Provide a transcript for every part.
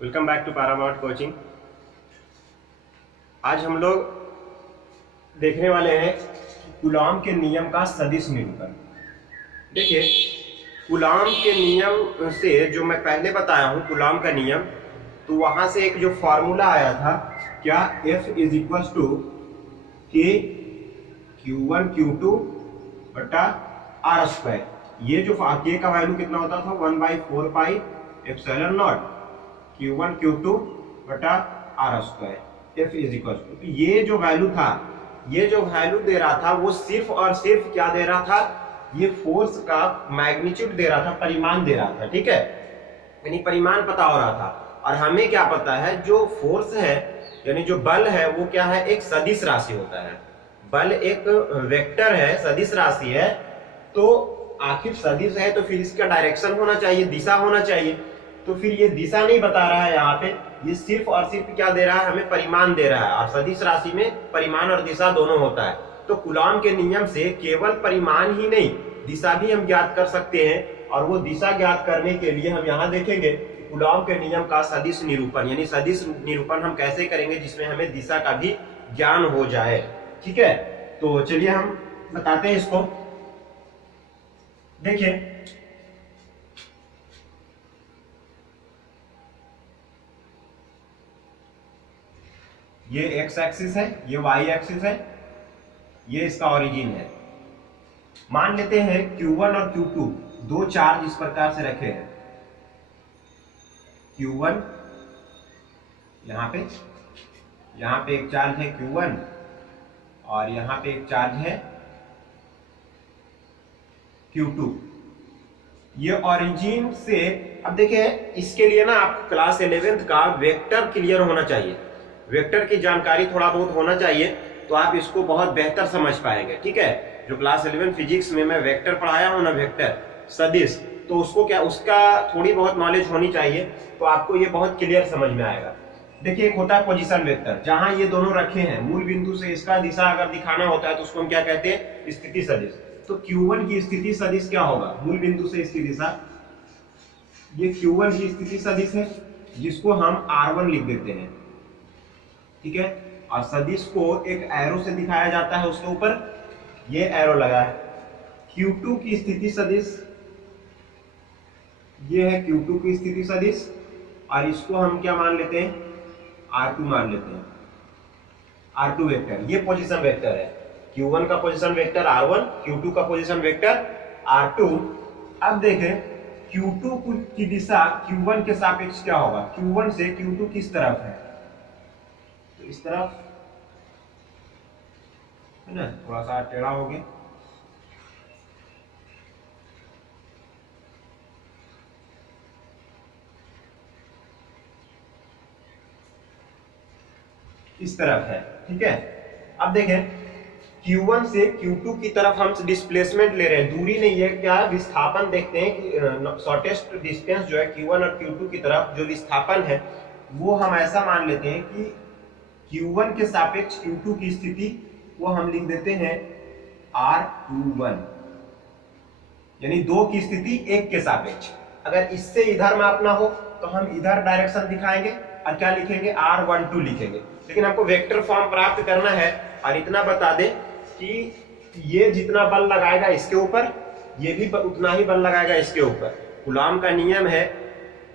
Welcome back to Paramount coaching. आज हम लोग देखने वाले हैं कूलॉम के नियम का सदिश निरूपण। देखिए, कूलॉम के नियम से जो मैं पहले बताया हूं कूलॉम का नियम, तो वहां से एक जो फॉर्मूला आया था क्या, F इज इक्वल टू के Q1 Q2 बटा R स्क्वायर। ये जो के का वैल्यू कितना होता था 1/4 pi epsilon not Q1 Q2 बटा R square. F is equal to, ये जो वैल्यू था, ये जो वैल्यू दे रहा था वो सिर्फ और सिर्फ क्या दे रहा था, ये फोर्स का मैग्नीट्यूड दे रहा था, परिमाण दे रहा था। ठीक है, यानी परिमाण पता हो रहा था। और हमें क्या पता है, जो फोर्स है यानी जो बल है वो क्या है, एक सदिश राशि होता है। बल एक वेक्टर है, सदिश राशि है। तो आखिर सदिश है तो फिर इसका डायरेक्शन होना चाहिए, दिशा होना चाहिए। तो फिर ये दिशा नहीं बता रहा है यहाँ पे, ये सिर्फ और सिर्फ क्या दे रहा है, हमें परिमाण दे रहा है। और सदिश राशि में परिमाण और दिशा दोनों होता है। तो कूलॉम के नियम से केवल परिमाण ही नहीं, दिशा भी हम ज्ञात कर सकते हैं। और वो दिशा ज्ञात करने के लिए हम यहाँ देखेंगे कूलॉम के नियम का सदिश निरूपण, यानी सदिश निरूपण हम कैसे करेंगे जिसमें हमें दिशा का भी ज्ञान हो जाए। ठीक है, तो चलिए हम बताते हैं इसको। देखिए, ये एक्स एक्सिस है, ये वाई एक्सिस है, ये इसका ओरिजिन है। मान लेते हैं Q1 और Q2 दो चार्ज इस प्रकार से रखे हैं। Q1 यहाँ पे एक चार्ज है Q1 और यहाँ पे एक चार्ज है Q2। ये ओरिजिन से, अब देखिए इसके लिए ना आप क्लास 11th का वेक्टर क्लियर होना चाहिए, वेक्टर की जानकारी थोड़ा बहुत होना चाहिए, तो आप इसको बहुत बेहतर समझ पाएंगे। ठीक है, जो क्लास 11 फिजिक्स में मैं वेक्टर पढ़ाया हूं ना, वेक्टर सदिश, तो उसको क्या, उसका थोड़ी बहुत नॉलेज होनी चाहिए, तो आपको ये बहुत क्लियर समझ में आएगा। देखिए, एक होता है पोजीशन वेक्टर, जहां ये दोनों रखे हैं, मूल बिंदु से इसका दिशा अगर दिखाना होता है तो उसको हम क्या कहते हैं, स्थिति सदिश। तो Q1 की स्थिति सदिश क्या होगा, मूल बिंदु से इसकी दिशा, ये Q1 की स्थिति सदिश है जिसको हम R1 लिख देते हैं। ठीक है, और सदिश को एक एरो से दिखाया जाता है, उसके ऊपर ये एरो लगा है। Q2 की स्थिति सदिश, ये है Q2 की स्थिति सदिश, और इसको हम क्या मान लेते हैं, R2 मान लेते हैं, R2 वेक्टर। ये पोजीशन वेक्टर है, Q1 का पोजीशन वेक्टर R1, Q2 का पोजीशन वेक्टर R2। अब देखें Q2 की दिशा Q1 के सापेक्ष क्या होगा, Q1 से Q2 किस तरफ है, तो इस तरफ है ना, थोड़ा सा टेढ़ा हो गया। इस तरफ है। ठीक है, अब देखें Q1 से Q2 की तरफ हम डिस्प्लेसमेंट ले रहे हैं, दूरी नहीं है, क्या विस्थापन देखते हैं कि शॉर्टेस्ट डिस्टेंस जो है Q1 और Q2 की तरफ जो विस्थापन है वो हम ऐसा मान लेते हैं कि Q1 के सापेक्ष Q2 की स्थिति वो हम लिख देते हैं R21, यानी दो की स्थिति एक के सापेक्ष। अगर इससे इधर मापना हो तो हम इधर डायरेक्शन दिखाएंगे और क्या लिखेंगे, R12 लिखेंगे। लेकिन हमको वेक्टर फॉर्म प्राप्त करना है, और इतना बता दें कि ये जितना बल लगाएगा इसके ऊपर, ये भी उतना ही बल लगाएगा इसके ऊपर। कूलॉम का नियम है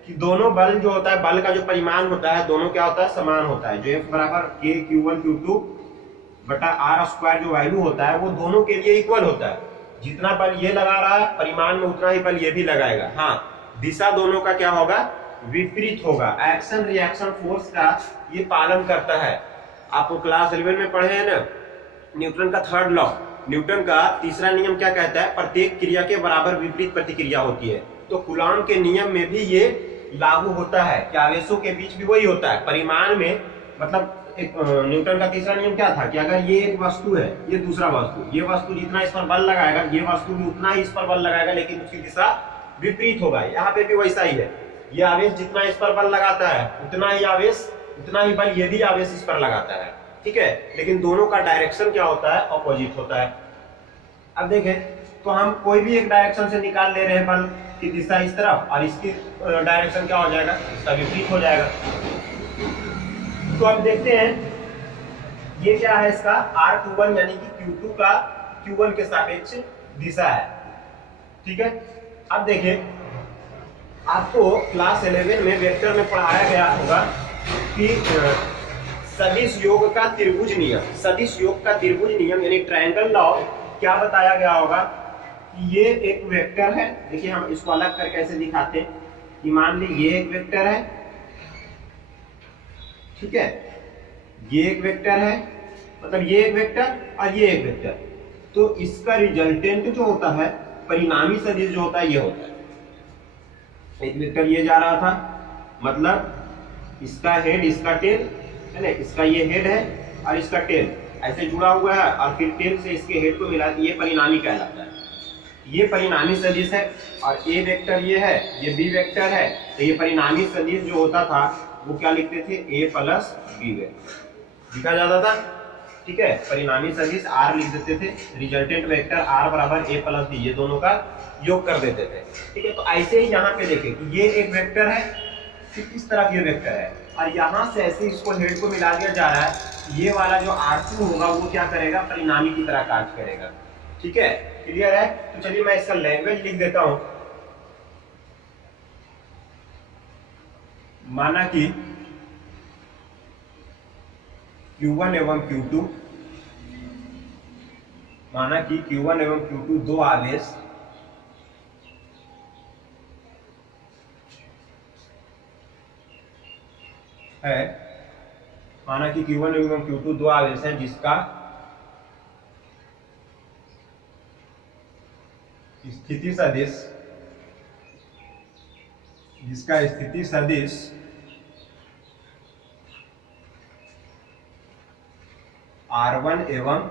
कि दोनों बल जो होता है, बल का जो परिमाण होता है, दोनों क्या होता है, समान होता है। जो F बराबर K Q1 Q2 बटा R स्क्वायर जो वैल्यू होता है वो दोनों के लिए इक्वल होता है। जितना बल ये लगा रहा है परिमाण में, उतना ही बल ये भी लगाएगा। हाँ, दिशा दोनों का क्या होगा, विपरीत होगा। एक्शन रिएक्शन फोर्स का ये पालन करता है। आपको क्लास 11 में पढ़े हैं ना, न्यूटन का थर्ड लॉ, न्यूटन का तीसरा नियम क्या कहता है, प्रत्येक क्रिया के बराबर विपरीत प्रतिक्रिया होती है। तो कूलॉम के नियम में भी ये लागू होता है कि आवेशों के बीच भी वही होता है। परिमाण में मतलब न्यूटन का तीसरा नियम क्या था कि अगर ये एक वस्तु है, ये दूसरा वस्तु, ये वस्तु जितना इस पर बल लगाएगा, ये वस्तु भी उतना ही इस पर बल लगाएगा, लेकिन उसकी दिशा विपरीत होगा। यहाँ पे भी वैसा ही है, ये आवेश जितना इस पर बल लगाता है उतना ही आवेश, उतना ही बल ये भी आवेश इस पर लगाता है। ठीक है, लेकिन दोनों का डायरेक्शन क्या होता है, ऑपोजिट होता है। अब देखें तो हम कोई भी एक डायरेक्शन से निकाल ले रहे हैं बल की दिशा इस तरफ, और इसकी डायरेक्शन क्या हो जाएगा, इसका विपरीत हो जाएगा। तो अब देखते हैं ये क्या है, इसका R21 यानी कि Q2 का Q1 के सापेक्ष दिशा है। ठीक है, अब देखिए आपको क्लास 11 में वेक्टर में पढ़ाया गया होगा कि सदिश योग का त्रिभुज नियम, सदिश योग का त्रिभुज नियम यानी ट्रायंगल लॉ क्या बताया गया होगा कि ये एक वेक्टर है। देखिए हम इसको अलग करके ऐसे दिखाते हैं कि मान ली ये एक वेक्टर है, ठीक है, ये एक वेक्टर है, मतलब ये एक वेक्टर और ये एक वेक्टर, तो इसका रिजल्टेंट जो होता है, परिणामी सदिश जो होता है ये होता है। एक वेक्टर ये जा रहा था, मतलब इसका हेड इसका टेल है ना, इसका ये हेड है और इसका टेल ऐसे जुड़ा हुआ है, और फिर टेल से इसके हेड को मिला, ये परिणामी कहलाता है, ये परिणामी सदिश है। और ए वेक्टर ये है, ये बी वेक्टर है, तो ये परिणामी सदिश जो होता था वो क्या लिखते थे, ए प्लस बी वेक्टर लिखा जाता था। ठीक है, परिणामी सदिश आर लिख देते थे, रिजल्टेंट वेक्टर आर बराबर ए प्लस बी, ये दोनों का योग कर देते थे। ठीक है, तो ऐसे ही यहाँ पे देखें कि ये एक वेक्टर है, फिर इस तरफ ये वेक्टर है, और यहाँ से ऐसे इसको हेड को मिला दिया जा रहा है, ये वाला जो R2 होगा वो क्या करेगा, परिणामी की तरह कार्य करेगा। ठीक है, क्लियर है? तो चलिए मैं इसका लैंग्वेज लिख देता हूं। माना कि Q1 एवं Q2, माना कि Q1 एवं Q2 दो आवेश है, माना कि Q1 एवं Q2 दो आवेश है जिसका स्थिति सदिश, जिसका स्थिति सदिश R1 एवं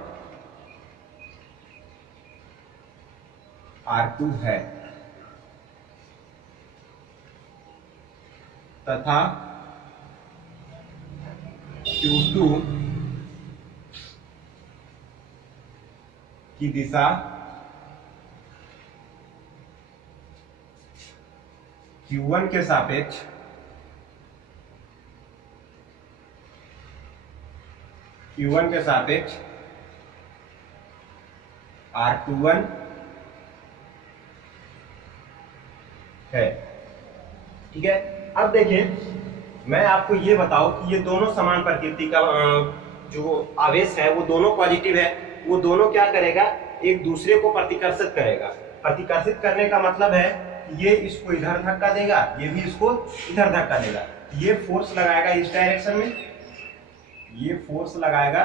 R2 है, तथा Q2 की दिशा Q1 के सापेक्ष R21 है। ठीक है, अब देखिए मैं आपको ये बताऊं कि ये दोनों समान प्रकृति का जो आवेश है वो दोनों पॉजिटिव है, वो दोनों क्या करेगा, एक दूसरे को प्रतिकर्षित करेगा। प्रतिकर्षित करने का मतलब है ये इसको इधर धक्का देगा, ये भी इसको इधर धक्का देगा, ये फोर्स लगाएगा इस डायरेक्शन में, ये फोर्स लगाएगा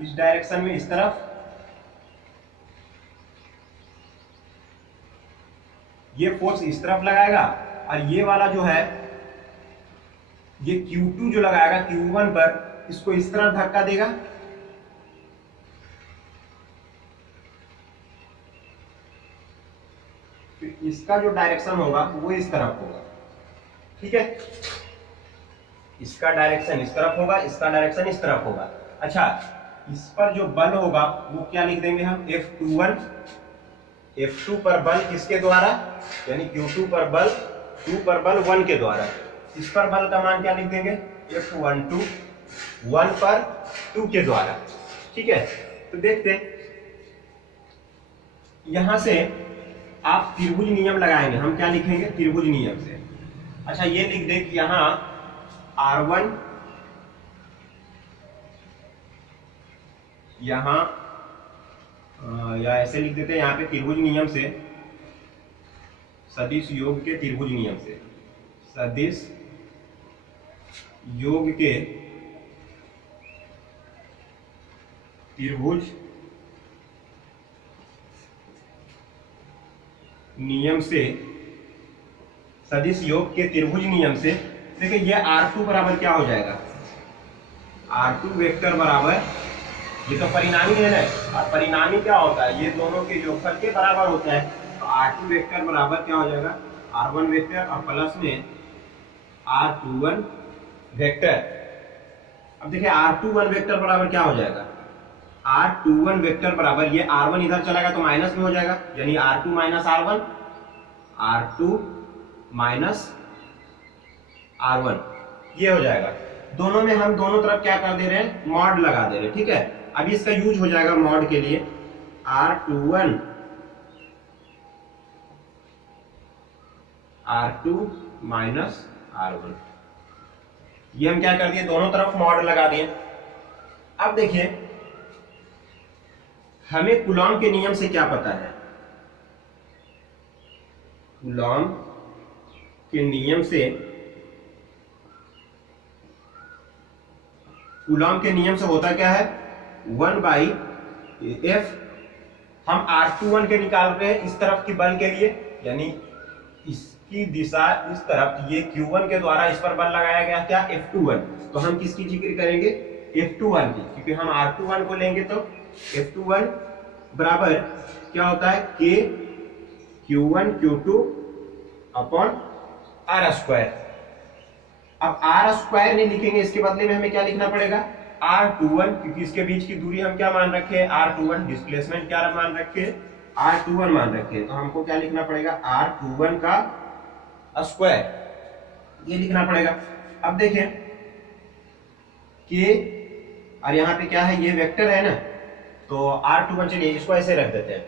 इस डायरेक्शन में, इस तरफ, ये फोर्स इस तरफ लगाएगा, और ये वाला जो है ये Q2 जो लगाएगा Q1 पर, इसको इस तरफ धक्का देगा, फिर इसका जो डायरेक्शन होगा वो इस तरफ होगा। ठीक है, इसका डायरेक्शन इस तरफ होगा, इसका डायरेक्शन इस तरफ होगा। अच्छा, इस पर जो बल होगा वो क्या लिख देंगे हम, F21, F2 पर बल किसके द्वारा, यानी Q2 पर बल 2 पर बल 1 के द्वारा। इस पर बल का मान क्या लिख देंगे, F12 1 पर 2 के द्वारा। ठीक है, तो देखते यहां से आप त्रिभुज नियम लगाएंगे, हम क्या लिखेंगे, त्रिभुज नियम से। अच्छा, ये लिख दे कि यहां R1, यहां या ऐसे लिख देते हैं यहाँ पे त्रिभुज नियम से, सदिश योग के त्रिभुज नियम से, सदिश योग के त्रिभुज नियम से, सदिश योग के त्रिभुज नियम से देखिए ये R2 बराबर क्या हो जाएगा, R2 वेक्टर बराबर, ये तो परिणामी है ना, और परिणामी क्या होता है, ये दोनों के योगफल के बराबर होता है, तो R2 वेक्टर बराबर क्या हो जाएगा, R1 वेक्टर और प्लस में R21 वेक्टर। अब देखिए R21 वेक्टर बराबर क्या हो जाएगा, R21 वेक्टर बराबर, ये R1 इधर चला गया तो माइनस में हो जाएगा, यानी R2 minus R1, R2 minus R1, ये हो जाएगा। दोनों में हम दोनों तरफ क्या कर दे रहे हैं, मॉड लगा दे रहे हैं, ठीक है। अभी इसका यूज हो जाएगा मॉड के लिए, R21 R2 माइनस R1, ये हम क्या कर दिए, दोनों तरफ मॉड लगा दिए। अब देखिए हमें कूलॉम के नियम से क्या पता है, कूलॉम के नियम से, कूलॉम के नियम से होता क्या है, 1/f, हम R21 के निकाल रहे हैं इस तरफ की बल के लिए, यानी इसकी दिशा इस तरफ, ये Q1 के द्वारा इस पर बल लगाया गया क्या, F21, तो हम किसकी जिक्र करेंगे, F21 की, क्योंकि हम R21 को लेंगे तो F21 बराबर क्या होता है, K Q1 Q2 upon R square. अब R स्क्वायर नहीं लिखेंगे, इसके बदले में हमें क्या लिखना पड़ेगा, R21, क्योंकि इसके बीच की दूरी हम क्या मान रखे हैं, R21, डिस्प्लेसमेंट क्या मान रखे हैं, R21 मान रखे हैं, तो हमको क्या लिखना पड़ेगा, R21 का स्क्वायर, ये लिखना पड़ेगा। अब देखें कि और यहाँ पे क्या है, ये वेक्टर है ना, तो R21, चलिए इसको ऐसे रख देते हैं।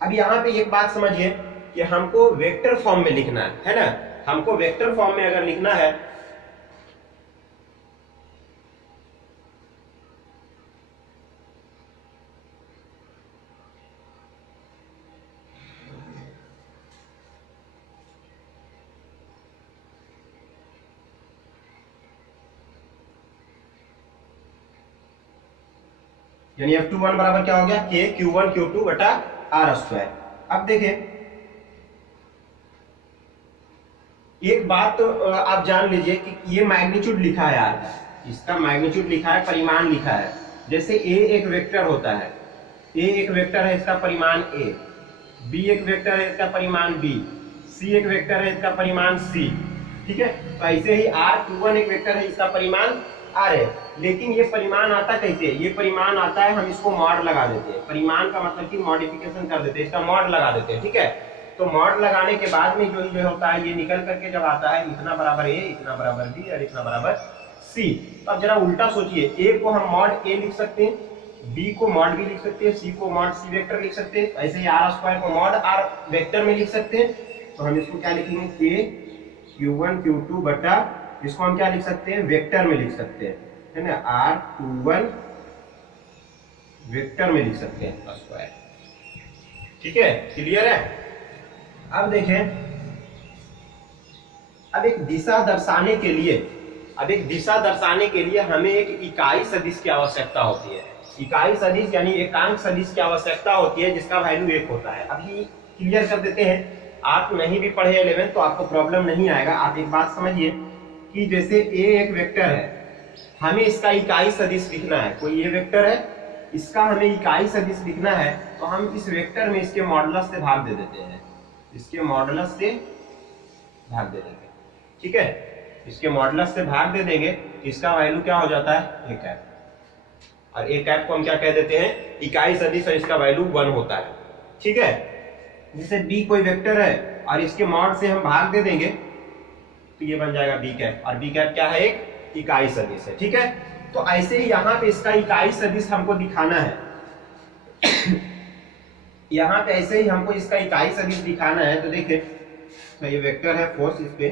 अब यहाँ पे एक बात समझिए कि हमको वेक्टर फॉर्म में लिखना है ना, हमको वेक्टर फॉर्म में अगर लिखना है यानी F21 बराबर क्या हो गया, K Q1 Q2 बटा R स्क्वायर। अब देखें एक बात तो आप जान लीजिए कि ये मैग्नीट्यूड लिखा है यार, इसका मैग्नीट्यूड लिखा है, परिमाण लिखा है। जैसे A एक वेक्टर होता है, A एक वेक्टर है, इसका परिमाण A, B एक वेक्टर है, इसका परिमाण B, C एक वेक्टर है, इसका परिमाण C, ठीक है। तो ऐसे ही R21 एक वेक्टर है, इसका परिमाण R है। लेकिन ये परिमाण आता कैसे, ये परिमाण आता है, हम इसको मॉड लगा देते हैं, परिमाण का मतलब कि मॉडिफिकेशन कर देते हैं, इसका मॉड लगा देते हैं, ठीक है। तो मॉड लगाने के बाद में जो होता है, ये निकल करके जब आता है, इतना बराबर A, इतना बराबर B और इतना बराबर C। तो अब जरा उल्टा सोचिए, A को हम मॉड A लिख सकते हैं, B को मॉड B लिख सकते हैं, C को मॉड C वेक्टर लिख सकते हैं, ऐसे ही R स्क्वायर को मॉड R वेक्टर में लिख सकते हैं। तो हम इसको क्या लिखेंगे, K Q1 Q2 बटा, इसको हम क्या लिख सकते हैं, वेक्टर में लिख सकते हैं, है ना, R21 वेक्टर में लिख सकते हैं स्क्वायर, ठीक है, क्लियर है। अब देखें, अब एक दिशा दर्शाने के लिए, हमें एक इकाई सदिश की आवश्यकता होती है। इकाई सदिश यानी एकांक सदिश की आवश्यकता होती है, जिसका वैल्यू 1 होता है। अभी क्लियर कर देते हैं, आप नहीं भी पढ़े 11 तो आपको प्रॉब्लम नहीं आएगा। आप एक बात समझिए कि जैसे A एक वेक्टर है, हमें इसका इकाई सदिश लिखना है, कोई ये वेक्टर है, इसका हमें इकाई सदिश लिखना है, तो हम इस वेक्टर में इसके मॉडुलस से भाग दे देते हैं, इसके मॉडुलस से भाग दे देंगे, ठीक है। इसके मॉडुलस से भाग दे देंगे, इसका वैल्यू क्या हो जाता है, A कैप, और A कैप को हम क्या कह देते हैं, इकाई सदिश, और इसका वैल्यू 1 होता है, ठीक है। जैसे B कोई वेक्टर है और इसके मॉड से हम भाग दे देंगे, तो ये बन जाएगा B कैप, और B कैप क्या है, एक इकाई सदिश है, ठीक है। तो ऐसे ही यहाँ पे इसका इकाई सदिश हमको दिखाना है यहाँ पे ऐसे ही हमको इसका इकाई सदिश दिखाना है। तो देखिए, तो ये वेक्टर है, फोर्स, इस पे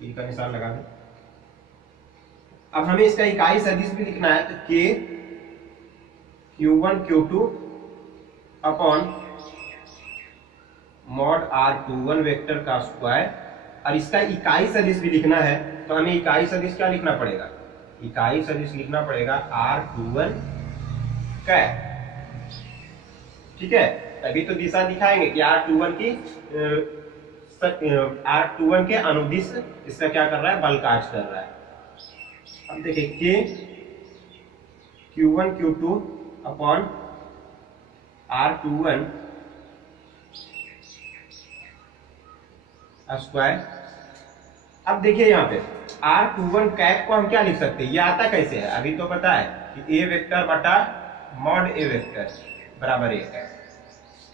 तीर का निशान लगा दें। अब हमें इसका इकाई सदिश भी लिखना है, तो K Q1 Q2 upon mod R21 vector का स्क्वायर, और इसका इकाई सदिश भी लिखना है। तो हमें इकाई सदिश क्या लिखना पड़ेगा, इकाई सदिश लिखना पड़ेगा R21 कैप, ठीक है। तभी तो दिशा दिखाएंगे कि R21 के अनुदिश इसका क्या कर रहा है, बल कार्य कर रहा है। अब देखिए, K Q1 Q2 upon R21 square. अब देखिए यहाँ पे R21 कैप को हम क्या लिख सकते हैं, ये आता कैसे है, अभी तो पता है कि ए वेक्टर बटा मॉड ए वेक्टर बराबर ए कैप।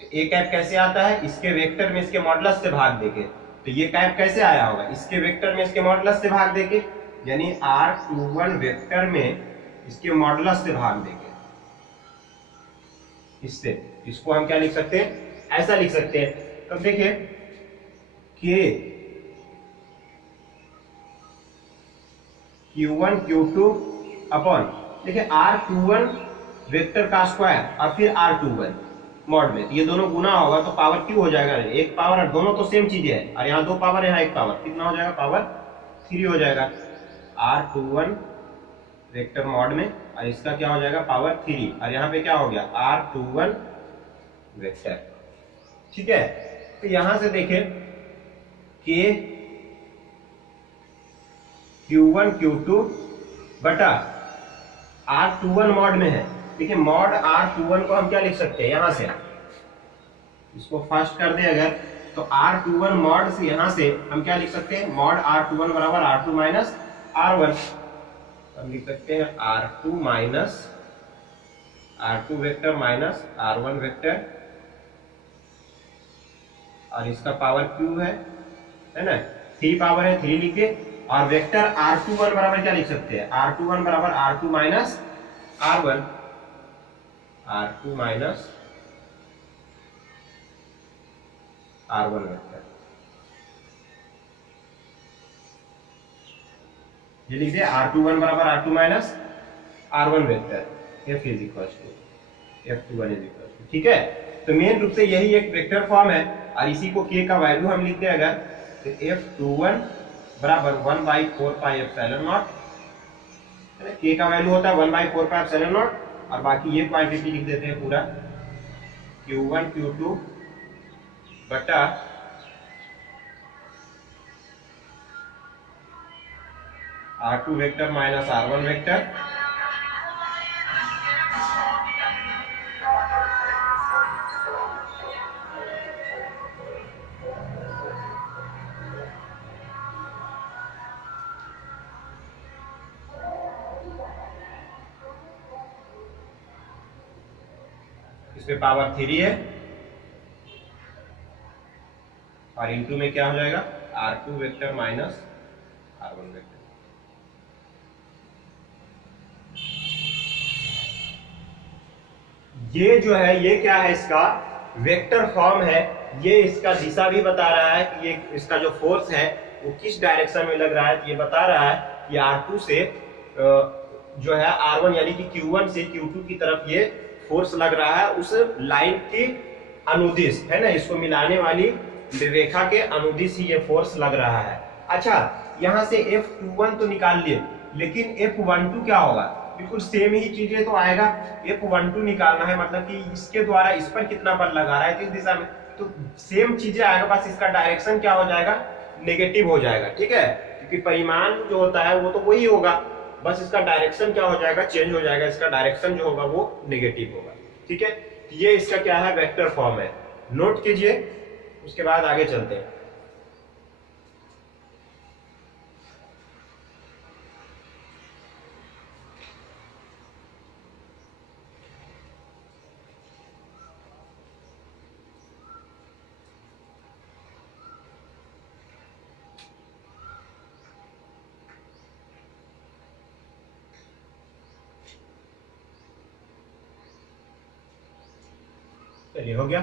ए कैप कैसे आता है, इसके वेक्टर में इसके मॉडुलस से भाग देके। तो ये कैप कैसे आया होगा, इसके वेक्टर में इसके मॉडुलस से भाग देके, यानी R21 वेक्टर में इसके मॉडुलस से भाग देके। इससे इसको हम क्या लिख सकते हैं, ऐसा लिख सकते हैं। तब देखिए K Q1 Q2 अपॉन, देखिए R21 वेक्टर का स्क्वायर और फिर R21 मॉड में, ये दोनों गुना होगा तो पावर क्यू हो जाएगा, एक पावर, और दोनों तो सेम चीजें है, और यहाँ 2 पावर यहाँ 1 पावर, कितना हो जाएगा, पावर 3 हो जाएगा R21 वेक्टर मॉड में, और इसका क्या हो जाएगा, पावर 3, और यहाँ पे क्या हो गया, R21 वेक्टर। ठीक है, तो यहां से देखें कि Q1 Q2 बटा R21 मॉड में है। देखिए मॉड R21 को हम क्या लिख सकते हैं, यहां से इसको फर्स्ट कर दे अगर, तो R21 मॉड से यहां से हम क्या लिख सकते हैं, मॉड R21 बराबर R2 माइनस R1। हम लिख सकते हैं R2 minus R2 vector minus R1 vector, और इसका पावर क्यू है ना, 3 पावर है, 3 लिखे, और वेक्टर R21 बराबर क्या लिख सकते हैं, R21 बराबर R2 minus R1, R2 minus R1 vector, ये लिख दिया R21 बराबर R2 minus R1 vector, F is equal to F21 is equal to. ठीक है, तो मेन रूप से यही एक वेक्टर फॉर्म है, और इसी को K का वैल्यू हम लिखते हैं अगर, तो F21 बराबर 1/4 पाई एप्सिलॉन नॉट, K का वैल्यू होता है 1/4 पाई एप्सिलॉन नॉट, और बाकी ये क्वांटिटी लिख देते हैं पूरा Q1 Q2 बटा R2 vector minus R1 vector, इसमें पावर 3 है, और इनटू में क्या हो जाएगा, R2 vector minus R1 vector. ये जो है, ये क्या है, इसका वेक्टर फॉर्म है, ये इसका दिशा भी बता रहा है कि ये इसका जो फोर्स है वो किस डायरेक्शन में लग रहा है। ये बता रहा है कि R2 से जो है R1 यानी कि Q1 से Q2 की तरफ ये फोर्स लग रहा है, उस लाइन की अनुदिश है ना, इसको मिलाने वाली रेखा के अनुदिश ही ये फोर्स लग रहा है। अच्छा, यहाँ से F21 तो निकाल लिए, लेकिन F12 क्या होगा, बिल्कुल सेम ही चीजें तो आएगा। F12 निकालना है, मतलब कि इसके द्वारा इस पर कितना बल लगा रहा है इस दिशा में, तो सेम चीजें आएगा, बस इसका डायरेक्शन क्या हो जाएगा, नेगेटिव हो जाएगा। ठीक है, क्योंकि परिमाण जो होता है वो तो वही होगा, बस इसका डायरेक्शन क्या हो जाएगा, चेंज हो जाएगा, इसका डायरेक्शन जो होगा वो नेगेटिव होगा। ठीक है, ये इसका क्या है, वेक्टर फॉर्म है, नोट कीजिए, उसके बाद आगे चलते हैं। चलिए, हो गया।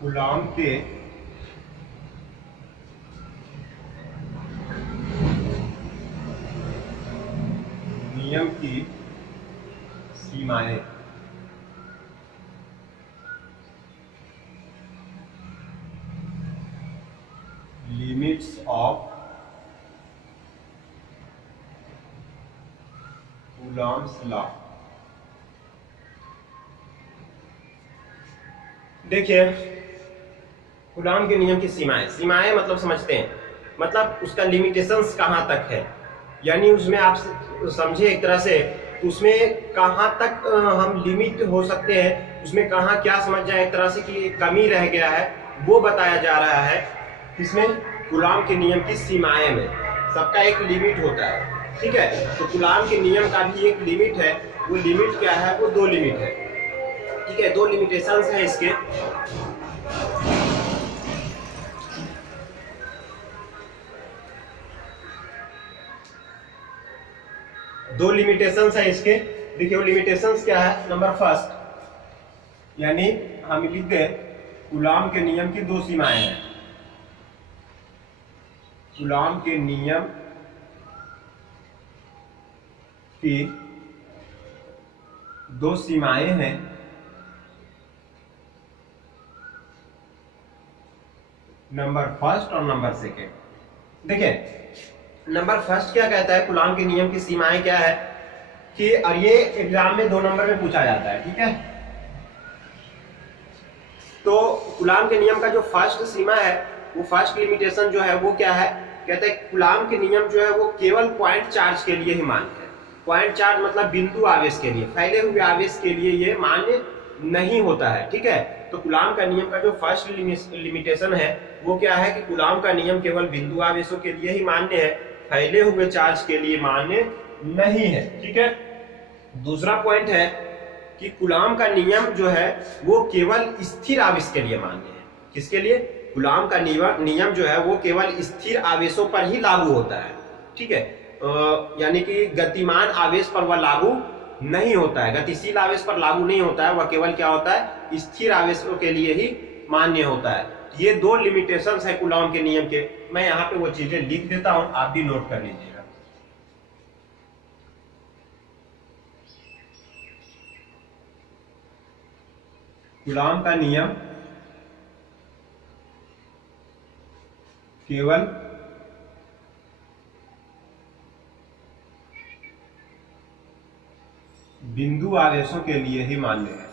कूलॉम के नियम की सीमाएं, लिमिट्स ऑफ कूलॉम्स लॉ। देखिए, कूलॉम के नियम की सीमाएं, सीमाएं मतलब समझते हैं, मतलब उसका लिमिटेशंस कहां तक है, यानी उसमें आप समझे एक तरह से, उसमें कहां तक हम लिमिट हो सकते हैं, उसमें कहां क्या समझ जाए एक तरह से कि कमी रह गया है, वो बताया जा रहा है। इसमें कूलॉम के नियम की सीमाएं में सबका एक लिमिट होता है, ठीक है। तो कूलॉम के नियम का भी एक लिमिट है, वो लिमिट क्या है, वो दो लिमिट है, ठीक है, दो लिमिटेशंस है इसके। दो लिमिटेशंस है इसके। देखिए वो लिमिटेशंस क्या है, नंबर फर्स्ट, यानी हम लिख दें कूलॉम के नियम की दो सीमाएं हैं। कूलॉम के नियम की दो सीमाएं हैं। नंबर फर्स्ट और नंबर सेकेंड। देखिए नंबर फर्स्ट क्या कहता है, कूलॉम के नियम की सीमाएं क्या है कि, और ये एग्जाम में 2 नंबर में पूछा जाता है, ठीक है। तो कूलॉम के नियम का जो फर्स्ट सीमा है, वो फर्स्ट लिमिटेशन जो है वो क्या है, कहते हैं कूलॉम के नियम जो है वो केवल पॉइंट चार्ज के लिए ही मान्य है। पॉइंट चार्ज मतलब बिंदु आवेश के लिए, फैले हुए आवेश के लिए ये मान्य नहीं होता है, ठीक है। तो कूलॉम का नियम का जो फर्स्ट लिमिटेशन है वो क्या है कि कूलॉम का नियम केवल बिंदु आवेशों के लिए ही मान्य है, फैले हुए चार्ज के लिए मान्य नहीं है, ठीक है। दूसरा पॉइंट है कि कूलॉम का नियम जो है वो केवल स्थिर आवेश के लिए मान्य है। किसके लिए? कूलॉम का नियम जो है वो केवल स्थिर आवेशों पर ही लागू होता है, ठीक है। यानी कि गतिमान आवेश पर वह लागू नहीं होता है, गतिशील आवेश पर लागू नहीं होता है, वह केवल क्या होता है, स्थिर आवेशों के लिए ही मान्य होता है। ये दो लिमिटेशंस है कूलॉम के नियम के। मैं यहाँ पे वो चीजें लिख देता हूं, आप भी नोट कर लीजिएगा। कूलॉम का नियम केवल बिंदु आवेशों के लिए ही मान्य है।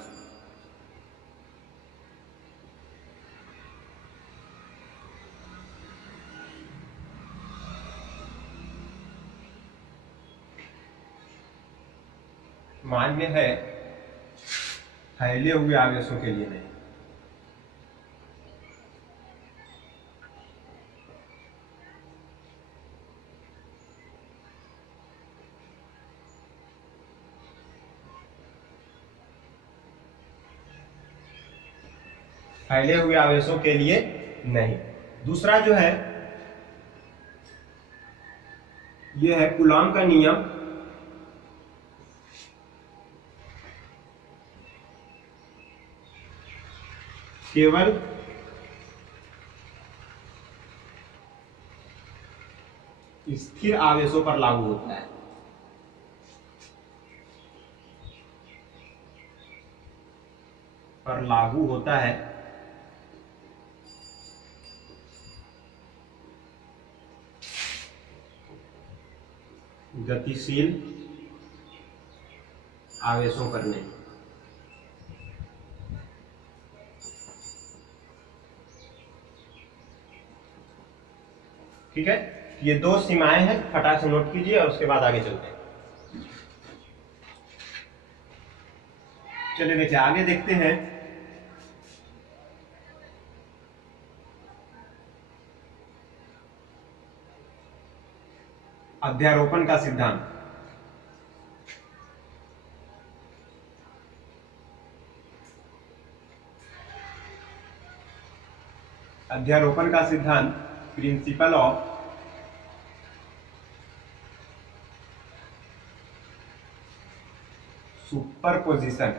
मान्य है, फैले हुए आवेशों के लिए नहीं। फैले हुए आवेशों के लिए नहीं। दूसरा जो है यह है कूलॉम का नियम केवल स्थिर आवेशों पर लागू होता है। पर लागू होता है, गतिशील आवेशों पर नहीं। ठीक है, ये दो सीमाएं हैं, फटाक से नोट कीजिए और उसके बाद आगे चलते हैं। चलिए देखिए आगे देखते हैं। अध्यारोपण का सिद्धांत। अध्यारोपण का सिद्धांत, प्रिंसिपल ऑफ सुपरपोजिशन।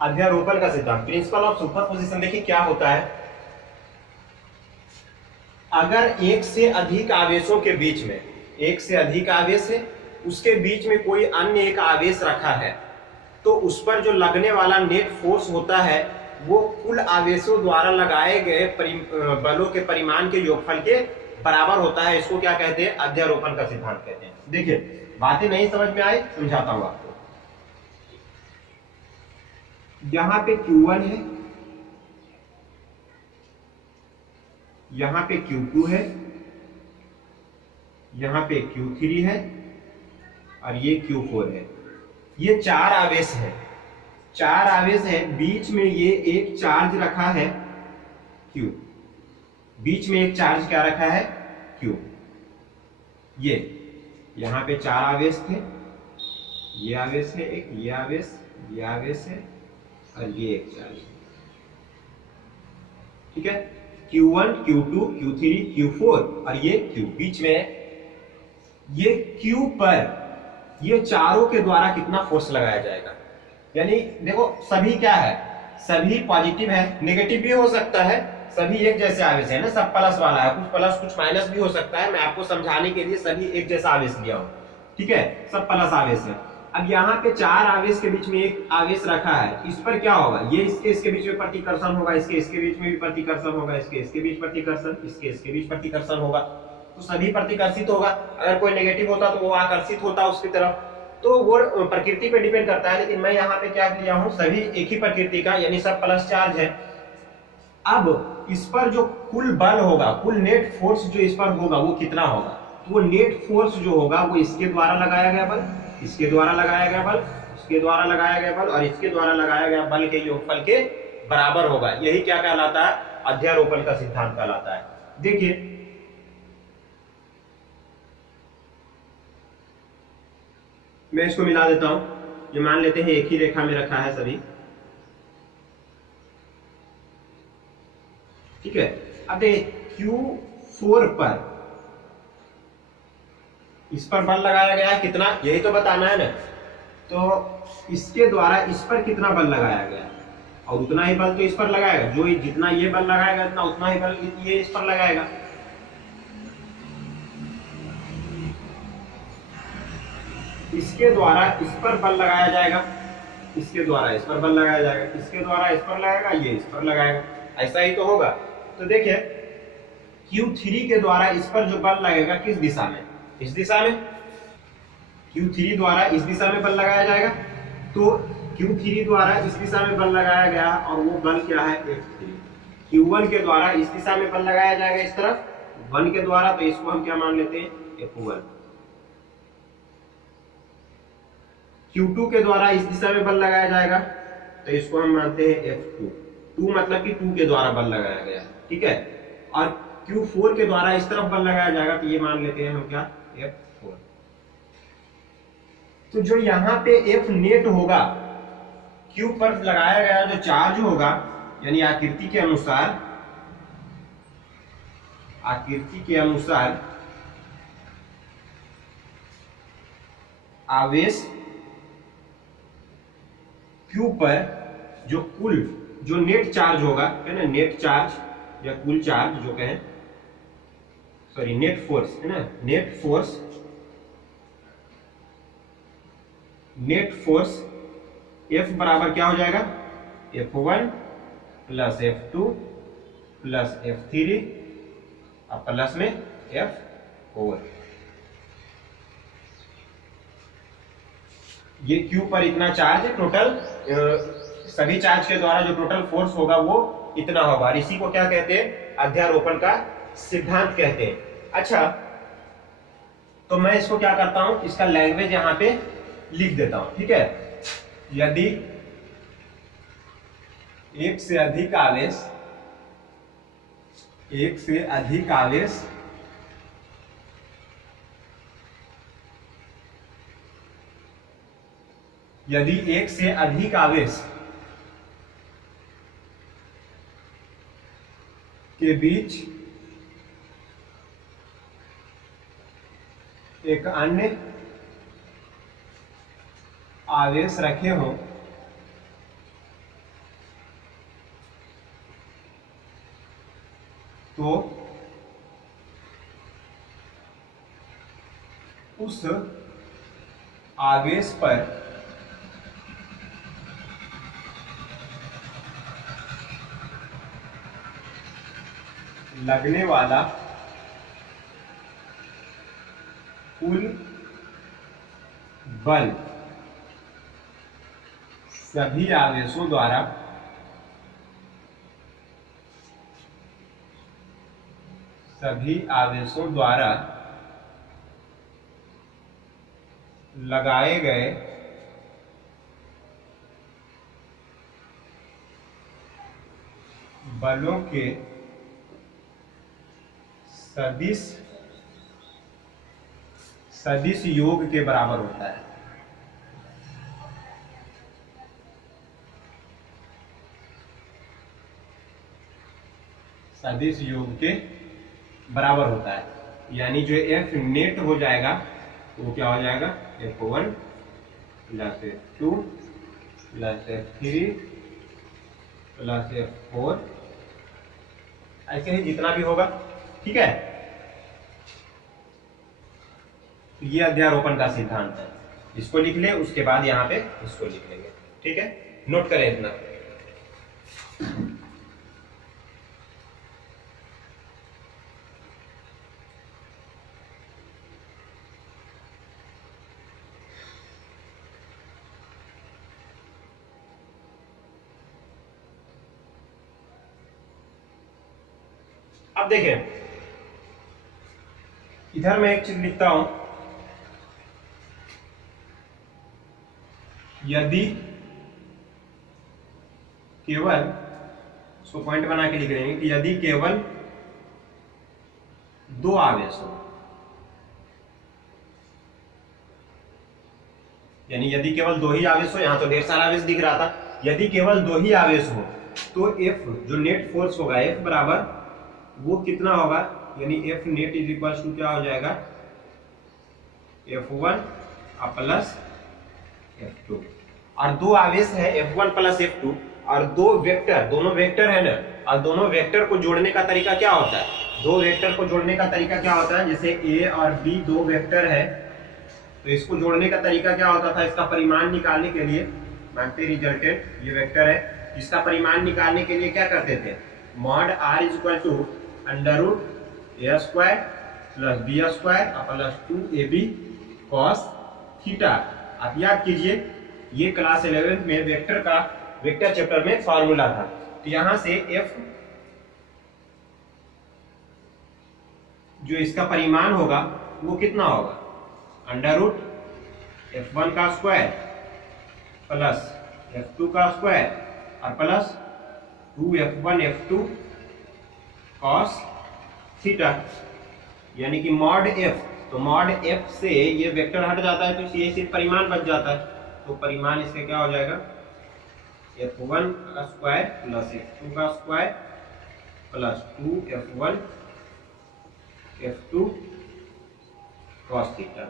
अध्यारोपण का सिद्धांत, प्रिंसिपल ऑफ सुपरपोजिशन। देखिए क्या होता है, अगर एक से अधिक आवेशों के बीच में, एक से अधिक आवेश है, उसके बीच में कोई अन्य एक आवेश रखा है, तो उस पर जो लगने वाला नेट फोर्स होता है वो कुल आवेशों द्वारा लगाए गए बलों के परिमाण के योगफल के बराबर होता है। इसको क्या कहते हैं, अध्यारोपण का सिद्धांत कहते हैं। देखिए बातें नहीं समझ में आई, समझाता हूं आपको। यहां पे Q1 है, यहां पे Q2 है, यहां पे Q3 है और ये Q4 है। ये चार आवेश है, चार आवेश है, बीच में ये एक चार्ज रखा है Q, बीच में एक चार्ज क्या रखा है Q। ये यहां पे चार आवेश थे, ये आवेश है एक, ये आवेश है और ये एक चार्ज है। ठीक है, Q1 Q2 Q3 Q4 और ये Q बीच में है। ये Q पर ये चारों के द्वारा कितना फोर्स लगाया जाएगा, यानी देखो सभी क्या है, सभी पॉजिटिव है, नेगेटिव भी हो सकता है, सभी एक जैसे आवेश है ना, सब प्लस वाला है, कुछ प्लस कुछ माइनस भी हो सकता है। मैं आपको समझाने के लिए सभी एक जैसा आवेश लिया हूं, ठीक है, सब प्लस आवेश है। अब यहाँ पे चार आवेश के बीच में एक आवेश रखा है, इस पर क्या होगा, ये इसके बीच में प्रतिकर्षण होगा, इसके बीच में भी प्रतिकर्षण होगा, इसके बीच प्रतिकर्षण, इसके बीच प्रतिकर्षण होगा, तो सभी प्रतिकर्षित होगा। अगर कोई नेगेटिव होता तो वो आकर्षित होता उसकी तरफ, तो वो प्रकृति पे डिपेंड करता है। लेकिन मैं यहाँ पे क्या लिया हूँ, सभी एक ही प्रकृति का, यानी सब प्लस चार्ज है। अब इस पर जो कुल बल होगा, कुल नेट फोर्स जो इस पर होगा वो कितना होगा, तो वो नेट फोर्स जो होगा वो इसके द्वारा लगाया गया बल, इसके द्वारा लगाया गया बल, इसके द्वारा लगाया गया बल और इसके द्वारा लगाया गया बल के योगफल के बराबर होगा। यही क्या कहलाता है, अध्यारोपण का सिद्धांत कहलाता है। देखिए मैं इसको मिला देता हूं, ये मान लेते हैं एक ही रेखा में रखा है सभी, ठीक है। अब देखिए Q4 पर इस पर बल लगाया गया है कितना, यही तो बताना है ना, तो इसके द्वारा इस पर कितना बल लगाया गया और उतना ही बल तो इस पर लगाएगा, जो जितना ये बल लगाएगा इतना उतना ही बल ये इस पर लगाएगा। इसके द्वारा इस पर बल लगाया जाएगा, इसके द्वारा इस पर बल लगाया जाएगा, इसके द्वारा इस पर लगाएगा, ये इस पर लगाएगा, ऐसा ही तो होगा। तो देखिए Q3 के द्वारा इस पर जो बल लगेगा किस दिशा में, इस दिशा में, Q3 द्वारा इस दिशा में बल लगाया जाएगा, तो Q3 द्वारा इस दिशा में बल लगाया गया और वो बल क्या है F3। Q1 के द्वारा इस दिशा में बल लगाया जाएगा इस तरफ 1 के द्वारा, तो इसको हम क्या मान लेते हैं F1। Q2 के द्वारा इस दिशा में बल लगाया जाएगा तो इसको हम मानते हैं F2, 2 मतलब कि 2 के द्वारा बल लगाया गया, ठीक है। और Q4 के द्वारा इस तरफ बल लगाया जाएगा तो ये मान लेते हैं हम क्या F4। तो जो यहाँ पे F नेट होगा, Q पर लगाया गया जो चार्ज होगा, यानी आकृति के अनुसार आवेश Q पर जो नेट चार्ज होगा, है ना, नेट चार्ज या कुल चार्ज जो कहें, सॉरी नेट फोर्स, है ना, नेट फोर्स F बराबर क्या हो जाएगा, F1 plus F2 plus F3 और प्लस में F4। ये Q पर इतना चार्ज है, टोटल सभी चार्ज के द्वारा जो टोटल फोर्स होगा वो इतना होगा, और इसी को क्या कहते हैं, अध्यारोपण का सिद्धांत कहते हैं। अच्छा, तो मैं इसको क्या करता हूं, इसका लैंग्वेज यहां पे लिख देता हूं, ठीक है। यदि एक से अधिक आवेश यदि एक से अधिक आवेश के बीच एक अन्य आवेश रखे हों तो उस आवेश पर लगने वाला कुल बल सभी आवेशों द्वारा लगाए गए बलों के सदिश योग के बराबर होता है। सदिश योग के बराबर होता है, यानी जो F नेट हो जाएगा वो क्या हो जाएगा, F1 plus F2 plus F3 plus F4, ऐसे ही जितना भी होगा। ठीक है, तो ये अध्यारोपण का सिद्धांत है। इसको लिख ले, उसके बाद यहाँ पे इसको लिख लेंगे। ठीक है, नोट करें इतना। अब देखें, इधर मैं एक चीज लिखता हूं, यदि केवल, इसको पॉइंट बना के लिख लेंगे कि यदि केवल दो आवेश हो, यानी यदि केवल दो ही आवेश हो, यहां तो ढेर सारा आवेश दिख रहा था, यदि केवल दो ही आवेश हो तो F जो नेट फोर्स होगा F बराबर वो कितना होगा, यानी F net is equal to क्या हो जाएगा, F1 प्लस F2। और दो आवेश है F1 प्लस F2 और दो वेक्टर, दोनों वेक्टर है ना, और दोनों वेक्टर को जोड़ने का तरीका क्या होता है, दो वेक्टर को जोड़ने का तरीका क्या होता है, जैसे A और B दो वेक्टर है तो इसको जोड़ने का तरीका क्या होता था, इसका परिमाण निकालने के लिए, मानते रिजल्टेंट ये वेक्टर है, इसका परिमाण निकालने के लिए क्या करते थे, mod R is equal to under root A square plus B square plus 2AB cos theta. आप याद कीजिए, ये क्लास 11 में वेक्टर चैप्टर में फॉर्मूला था। तो यहां से F जो इसका परिमाण होगा वो कितना होगा, अंडर रूट F1 का स्क्वायर प्लस F2 का स्क्वायर और plus 2F1 F2 cos theta, यानी कि मॉड F, तो मॉड F से ये वेक्टर हट जाता है तो ये सिर्फ परिमाण बच जाता है, तो परिमाण इसका क्या हो जाएगा, F1 का स्क्वायर प्लस F2 का square plus 2F1 F2 cos theta.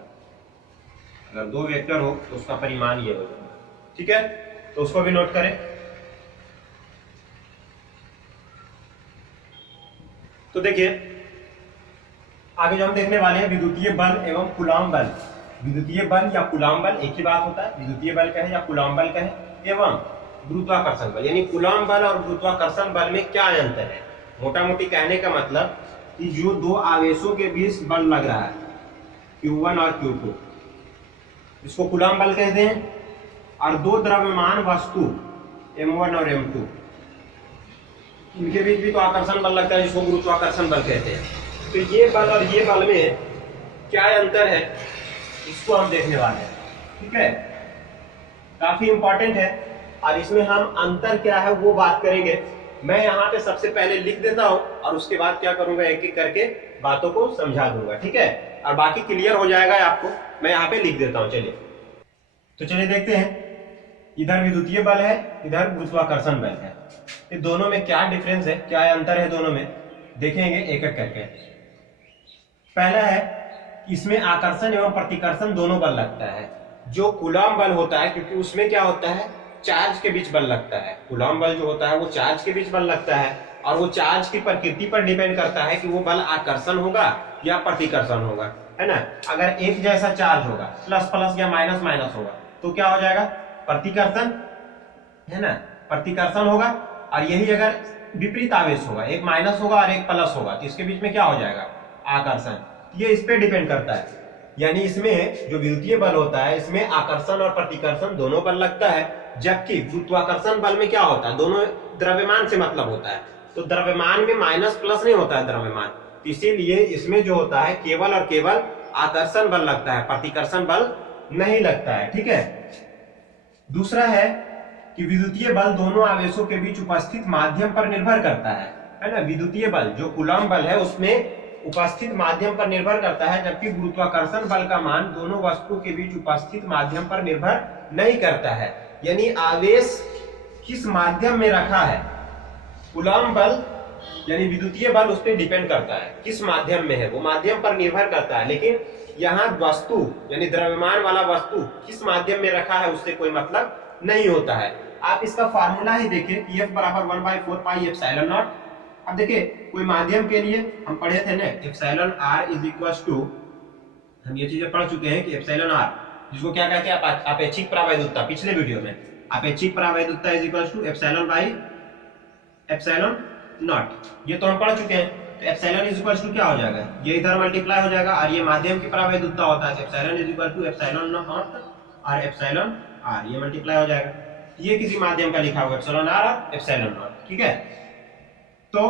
अगर दो वेक्टर हो तो उसका परिमाण ये हो जाएगा। ठीक है, तो उसको भी नोट करें। तो देखिए, आगे जो हम देखने वाले हैं विद्युतीय बल एवं कूलॉम बल। विद्युतीय बल या कूलॉम बल एक ही बात होता है, विद्युतीय बल कहे या कूलॉम बल कहे, एवं गुरुत्वाकर्षण बल, यानी कूलॉम बल और गुरुत्वाकर्षण बल में क्या अंतर है। मोटा मोटी कहने का मतलब कि जो दो आवेशों के बीच बल लग रहा है Q1 और Q2, इसको कूलॉम बल कहते हैं, और दो द्रव्यमान वस्तु M1 और M2, इनके बीच भी तो आकर्षण बल लगता है जिसको गुरुत्वाकर्षण बल कहते हैं। तो ये बल और ये बल में क्या अंतर है, इसको हम देखने वाले हैं। ठीक है, काफी इंपॉर्टेंट है, और इसमें हम अंतर क्या है वो बात करेंगे। मैं यहाँ पे सबसे पहले लिख देता हूँ और उसके बाद क्या करूंगा, एक एक करके बातों को समझा दूंगा। ठीक है, और बाकी क्लियर हो जाएगा आपको। मैं यहाँ पे लिख देता हूँ। चलिए, तो चलिए देखते हैं, इधर विद्युतीय बल है, इधर गुरुत्वाकर्षण बल है। ये दोनों में क्या डिफरेंस है, क्या अंतर है दोनों में, देखेंगे एक एक करके। पहला है, इसमें आकर्षण एवं प्रतिकर्षण दोनों बल लगता है। जो कूलॉम बल होता है, क्योंकि उसमें क्या होता है, चार्ज के बीच बल लगता है। कूलॉम बल जो होता है वो चार्ज के बीच बल लगता है, और वो चार्ज की प्रकृति पर डिपेंड करता है कि वो बल आकर्षण होगा या प्रतिकर्षण होगा, है ना। अगर एक जैसा चार्ज होगा, प्लस प्लस या माइनस माइनस होगा, तो क्या हो जाएगा, प्रतिकर्षण, है ना, प्रतिकर्षण होगा। और यही अगर विपरीत आवेश होगा, एक माइनस होगा और एक प्लस होगा, तो इसके बीच में क्या हो जाएगा, आकर्षण। ये इस पे डिपेंड करता है, यानी इसमें जो विद्युतीय बल होता है इसमें आकर्षण और प्रतिकर्षण दोनों बल लगता है, जबकि गुरुत्वाकर्षण बल में क्या होता है, दोनों द्रव्यमान से मतलब होता है। तो द्रव्यमान में माइनस प्लस नहीं होता है द्रव्यमान, इसीलिए इसमें जो होता है केवल और केवल आकर्षण बल लगता है, प्रतिकर्षण बल नहीं लगता है, ठीक है। दूसरा है कि विद्युतीय बल दोनों आवेशों के बीच उपस्थित माध्यम पर निर्भर करता है ना। विद्युतीय बल जो कूलम्ब बल है उसमें उपस्थित माध्यम पर निर्भर करता है, जबकि गुरुत्वाकर्षण बल का मान दोनों वस्तुओं के बीच उपस्थित माध्यम पर निर्भर नहीं करता है। यानी आवेश किस माध्यम में रखा है, कूलम्ब बल यानी विद्युतीय बल उस पर डिपेंड करता है, किस माध्यम में है वो माध्यम पर निर्भर करता है। लेकिन यहाँ वस्तु यानी द्रव्यमान वाला वस्तु किस माध्यम में रखा है उससे कोई मतलब नहीं होता है। आप इसका फार्मूला ही देखें कि F बराबर 1/4 पाई एप्सिलॉन नॉट। अब देखिए कोई माध्यम के लिए हम पढ़े थे ना, epsilon r is equals to, हम ये चीजें पढ़ चुके हैं कि एप्सिलॉन r जिसको क्या कहते हैं अपेक्षिक परावैद्युतता, पिछले वीडियो में अपेक्षिक परावैद्युतता is equals to epsilon by epsilon naught, ये तो हम पढ़ चुके हैं। तो एप्सिलॉन इज इक्वल्स टू क्या हो जाएगा, ये इधर मल्टीप्लाई हो जाएगा और ये माध्यम की परावैद्युतता होता है, epsilon is equal to epsilon naught और एप्सिलॉन r, ये मल्टीप्लाई हो जाएगा। ये किसी माध्यम का लिखा हुआ एप्सिलॉन r और एप्सिलॉन नॉट, ठीक है। तो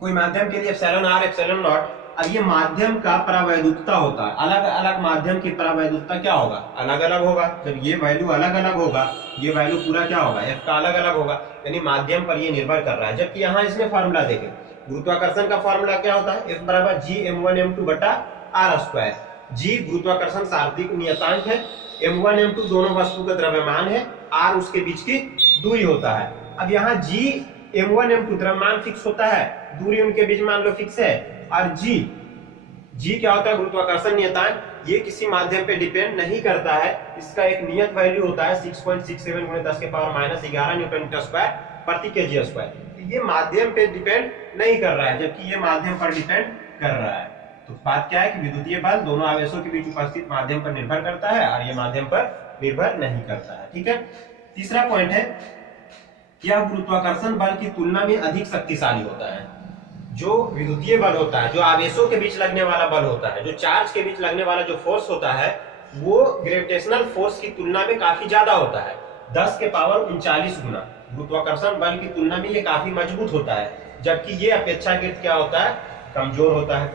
कोई माध्यम के लिए एप्सिलॉन r एप्सिलॉन नॉट, अब ये माध्यम का परावैद्युतता होता है, अलग अलग माध्यम की परावैद्युतता क्या होगा, अलग अलग होगा। जब ये वैल्यू अलग अलग होगा, ये वैल्यू पूरा क्या होगा, f का अलग अलग होगा, यानी माध्यम पर ये निर्भर कर रहा है। जबकि यहाँ इसमें फार्मूला देखें, गुरुत्वाकर्षण का फार्मूला क्या होता है, F बराबर G(m1m2) बटा r²। G गुरुत्वाकर्षण शारीरिक नियतांक है, m1 m2 दोनों वस्तु का द्रव्यमान है, r उसके बीच की दूरी होता है। अब यहाँ G(m1 m2) द्रव्यमान फिक्स होता है, दूरी उनके बीच मान लो फिक्स है, और G क्या होता है, गुरुत्वाकर्षण नियतांक, ये किसी माध्यम पे डिपेंड नहीं करता है। इसका एक नियत वैल्यू होता है 6.67 × 10⁻11 न्यूटन मीटर स्क्वायर प्रति केजी स्क्वायर। ये माध्यम पे डिपेंड नहीं कर रहा है, जबकि ये माध्यम पर डिपेंड कर रहा है। तो बात क्या है कि विद्युतीय बल दोनों आवेशों के बीच उपस्थित माध्यम पर निर्भर करता है और ये माध्यम पर निर्भर नहीं करता है, ठीक है। तीसरा पॉइंट है, यह गुरुत्वाकर्षण बल की तुलना में अधिक शक्तिशाली होता है। जो विद्युतीय बल होता है, जो आवेशों के बीच लगने वाला बल होता है, जो चार्ज के बीच लगने वाला जो फोर्स होता है, वो ग्रेविटेशनल फोर्स की तुलना में काफी ज्यादा होता है, 10⁻39 गुना। गुरुत्वाकर्षण बल की तुलना में ये काफी मजबूत होता है, जबकि ये अपेक्षाकृत क्या होता है, कमजोर होता है।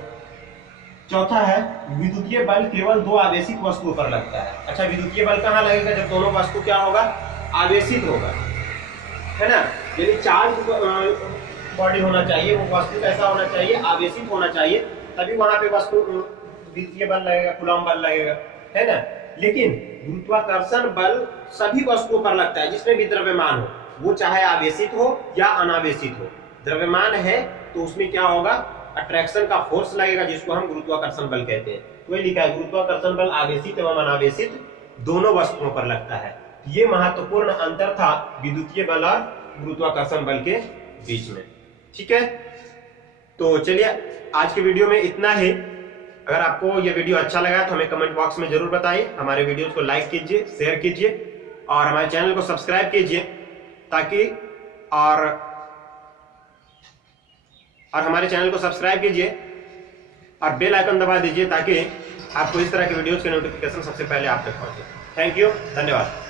चौथा है, विद्युतीय बल केवल दो आवेशित वस्तुओं पर लगता है। अच्छा, विद्युतीय बल कहाँ लगेगा, जब दोनों वस्तु क्या होगा, आवेशित होगा, है ना। यानी चार्ज बॉडी होना चाहिए, वो वस्तु कैसा होना चाहिए, आवेशित होना चाहिए, तभी वहां पे वस्तु विद्युतीय बल लगेगा, कूलम्ब बल लगेगा, है ना। लेकिन गुरुत्वाकर्षण बल सभी वस्तुओं पर लगता है जिसमें भी द्रव्यमान हो, वो चाहे आवेशित हो या अनावेशित हो। द्रव्यमान है तो उसमें क्या होगा, अट्रैक्शन का फोर्स लगेगा, जिसको हम गुरुत्वाकर्षण बल कहते हैं। तो ये लिखा है, गुरुत्वाकर्षण बल आवेशित एवं अनावेशित दोनों वस्तुओं पर लगता है। ये महत्वपूर्ण अंतर था विद्युतीय बल और गुरुत्वाकर्षण बल के बीच में, ठीक है। तो चलिए आज के वीडियो में इतना ही। अगर आपको ये वीडियो अच्छा लगा तो हमें कमेंट बॉक्स में जरूर बताइए, हमारे वीडियोस को लाइक कीजिए, शेयर कीजिए और हमारे चैनल को सब्सक्राइब कीजिए, ताकि और हमारे चैनल को सब्सक्राइब कीजिए और बेल आइकन दबा दीजिए, ताकि आपको इस तरह के वीडियोस के नोटिफिकेशन सबसे पहले आप तक पहुंचे। थैंक यू, धन्यवाद।